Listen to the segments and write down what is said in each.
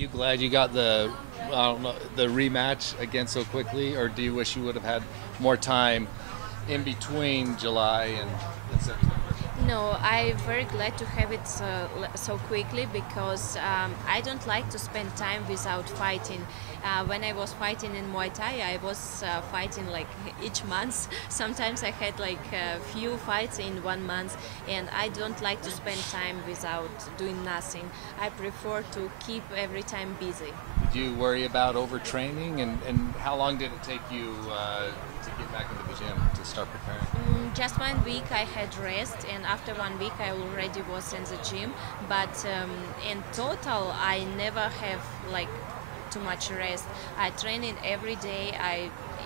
you glad you got the, I don't know, the rematch again so quickly, or do you wish you would have had more time in between July and September? No, I'm very glad to have it so quickly because I don't like to spend time without fighting. When I was fighting in Muay Thai, I was fighting like each month. Sometimes I had like a few fights in 1 month, and I don't like to spend time without doing nothing. I prefer to keep every time busy. Did you worry about overtraining, and how long did it take you to get back into the gym to start preparing? Just 1 week I had rest, and after 1 week I already was in the gym. But in total, I never have like too much rest. I train it every day.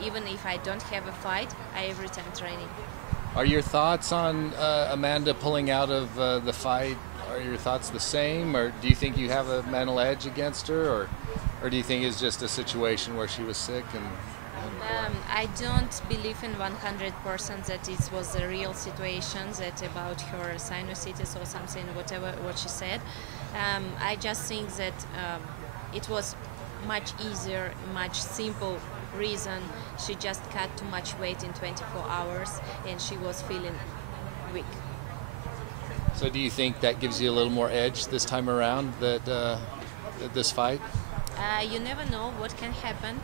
Even if I don't have a fight, I every time training. Are your thoughts on Amanda pulling out of the fight? Are your thoughts the same, or do you think you have a mental edge against her, or do you think it's just a situation where she was sick and I don't believe in 100% that it was a real situation, that about her sinusitis or something, whatever what she said. I just think that it was much easier, much simple reason. She just cut too much weight in 24 hours and she was feeling weak. So do you think that gives you a little more edge this time around, this fight? You never know what can happen.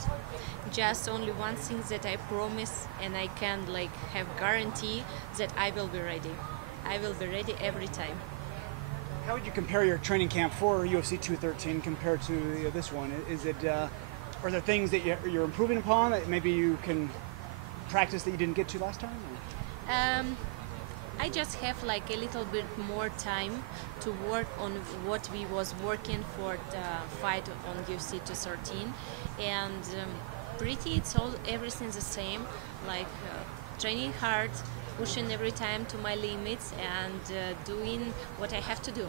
Just only one thing that I promise and I can like have guarantee that I will be ready. I will be ready every time. How would you compare your training camp for UFC 213 compared to this one? Is it are there things that you're improving upon that maybe you can practice that you didn't get to last time? I just have like a little bit more time to work on what we was working for the fight on UFC 213, and pretty it's all everything the same, like training hard, pushing every time to my limits, and doing what I have to do.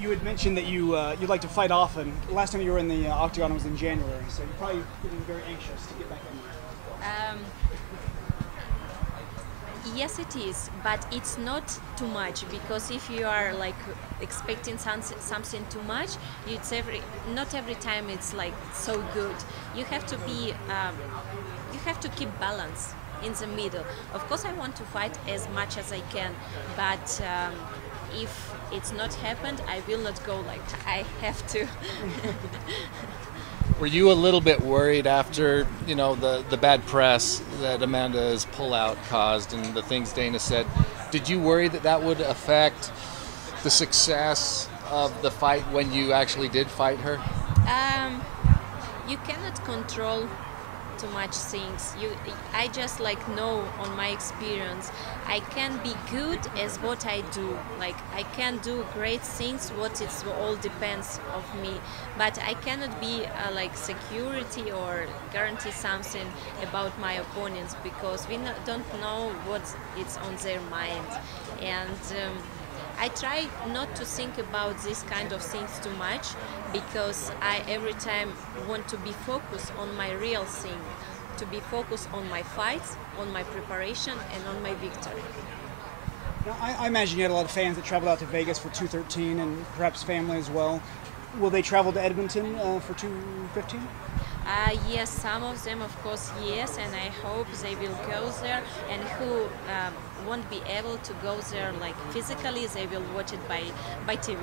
You had mentioned that you like to fight often. Last time you were in the octagon was in January, so you're probably getting very anxious to get back in there. Yes, it is, but it's not too much, because if you are like expecting something too much, not every time it's like so good. You have to be, you have to keep balance in the middle. Of course, I want to fight as much as I can, but if it's not happened, I will not go like I have to. Were you a little bit worried after, the bad press that Amanda's pullout caused and the things Dana said? Did you worry that that would affect the success of the fight when you actually did fight her? You cannot control too much things. I just like know on my experience, I can be good as what I do. Like I can do great things. What it's all depends of me, but I cannot be like security or guarantee something about my opponents, because we don't know what it's on their mind, and I try not to think about these kind of things too much, because I every time want to be focused on my real thing, to be focused on my fights, on my preparation, and on my victory. Now, I imagine you had a lot of fans that traveled out to Vegas for 213 and perhaps family as well. Will they travel to Edmonton for 215? Yes, some of them, of course, yes, and I hope they will go there, and who won't be able to go there like physically, they will watch it by TV.